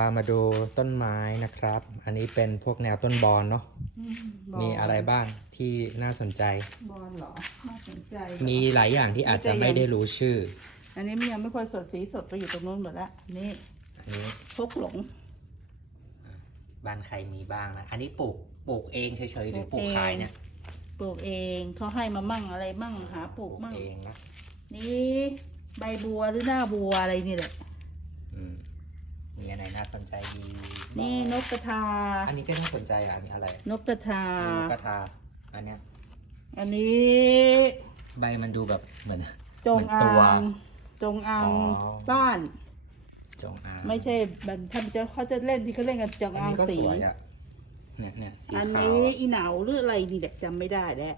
ามาดูต้นไม้นะครับ อันนี้เป็นพวกแนวต้นบอนเนาะมีอะไรบ้างที่น่าสนใจ บอลเหรอน่าสนใจมีหลายอย่างที่อาจจะไม่ได้รู้ชื่อ อันนี้มันยังไม่ค่อยสดสีสดไปอยู่ตรงนู้นหมดละอันนี่อันนี้พกหลงบ้านใครมีบ้างนะ อันนี้ปลูกปลูกเองเฉยๆหรือปปลูลูกกเองขายเนี่ยปลูกเองเขาให้มามั่งอะไรมั่งหาปปลูลูกกมั่งเองนะนี่ใบบัวหรือหน้าบัวอะไรนี่แหละอืมมีอะไร น่าสนใจดีนี่นกกระทา อันนี้ก็น่าสนใจอะ อันนี้อะไรนกกระทามีนกกระทา อันเนี้ย อันนี้ ใบมันดูแบบเหมือนจงเหมือาอนตัวงจงอางอ๋อบ้าน จงอาง ไม่ใช่บันท่านจะเขาจะเล่นที่เขาเล่นกันจงอันอางนี้ก็สีสวยอะเนี่ยเนี่ยสีอันขาวนี้อีเหนาหรืออะไรนี่แหละจำไม่ได้แล้ว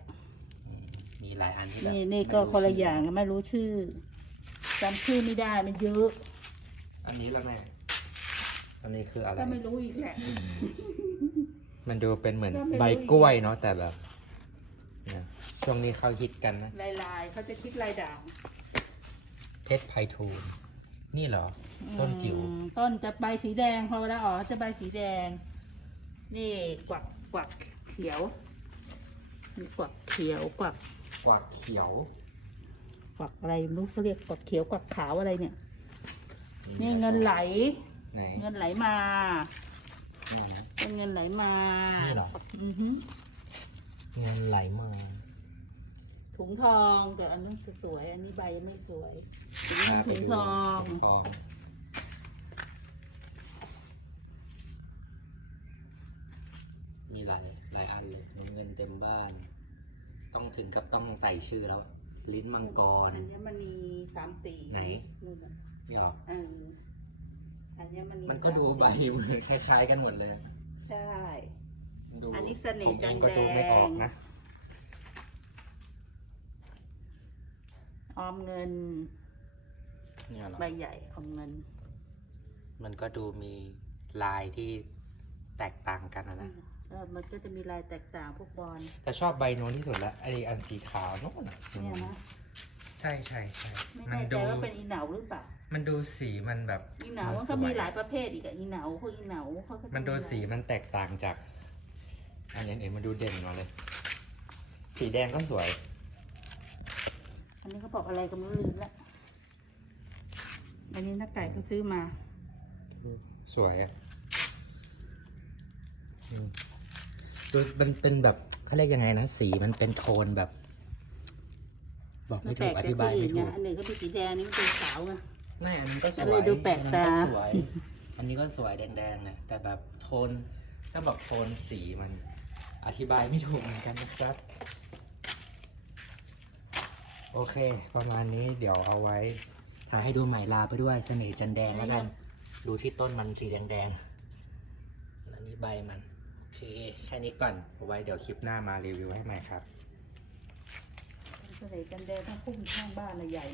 อืมมีหลายอันที่แบบนี่นี่ก็ไม่รู้คนละชื่อย่างไม่รู้ชื่อจำชื่อไม่ได้มันเยอะ อันนี้ละแม่ อันนี้คืออะไร ก็ไม่รู้อีกแหละ มันดูเป็นเหมือนก็ไม่รู้ ใบกล้วยเนาะแต่แบบเนี่ยช่วงนี้เขาฮิตกันนะ ลายลายๆเขาจะคิดลายด่างเพชรไพทูลนี่เหรอ ต้นจิ๋ว อืมต้นจะใบสีแดงพอเวลาออกจะใบสีแดง นี่กวักกวักเขียวนี่กวักเขียวกวักกวักเขียวกวักอะไรไม่รู้เขาเรียกกวักเขียวกวักขาวอะไรเนี่ย นี่เงินไหล ไหนเงินไหลมานี่นะเป็นเงินไหลมานี่เหรออือฮึเงินไหลมาถุงทองแต่อันนู้นสวยๆอันนี้ใบไม่สวยถุงพาไปถุงดูทองถุงทองมีหลายหลายอันเลยเงินเต็มบ้าน ต้องถึงกับต้องใส่ชื่อแล้ว ลิ้นมังกร อัญมณีสามสีไหน นู่นน่ะนี่หรอ เออ อัญมณีมันก็ดูใบเหมือนคล้าย ๆ กันหมดเลยใช่ ดูอันนี้เสน่ห์ผมเองจันก็ดูไม่แดงออกนะ ออมเงินเนี่ยเหรอ ใบใหญ่ออมเงิน มันก็ดูมีลายที่แตกต่างกันนะนะ เออมันก็จะมีลายแตกต่างพวกบอลแต่ชอบใบโน้นที่สุดละไออันสีขาวโน้นอะเนี่ยนะใช่ใช่ใช่ไม่มันแน่ใจดูว่าเป็นอีเหนาหรือเปล่ามันดูสีมันแบบอีเหนามันก็สมีวยหลายประเภทอีกอะอีเหนาพวกอีเหนาเขาก็จะมันดูสีหลายมันแตกต่างจาก อันนี้เองมันดูเด่นมาเลย สีแดงก็สวย อันนี้เขาบอกอะไรก็ไม่รู้ลืมละอันนี้นักไก่เขาซื้อมา สวยอะอืมตัวมันเป็นแบบเขาเรียกยังไงนะ สีมันเป็นโทนแบบ บอกมัไม่นถูแปลกกอจากธิบายที่อื่ไม่นถูนะกอันหนึ่งก็เป็นสีแดงอันนี้ก็เป็นขาวไง ไม่อันนั้นก็สก็วเลยยดูแปลกอันตานั้นก็สวย อันนี้ก็สวยแดงๆนะแต่แบบโทนก็บอกโทนสีมัน อธิบายไม่ถูกเหมือนกันนะครับ โอเค ประมาณนี้เดี๋ยวเอาไว้ถ่ายให้ดูใหม่ลาไปด้วยเสน่ห์จันแดงแล้วกัน ดูที่ต้นมันสีแดงๆแล้วนี่ใบมัน โอเค แค่นี้ก่อนเอาไว้เดี๋ยวคลิปหน้ามารีวิวให้ใหม่ครับ เสน่กันแดงทั้งพุ่มข้างบ้านน่ะใหญ่มาก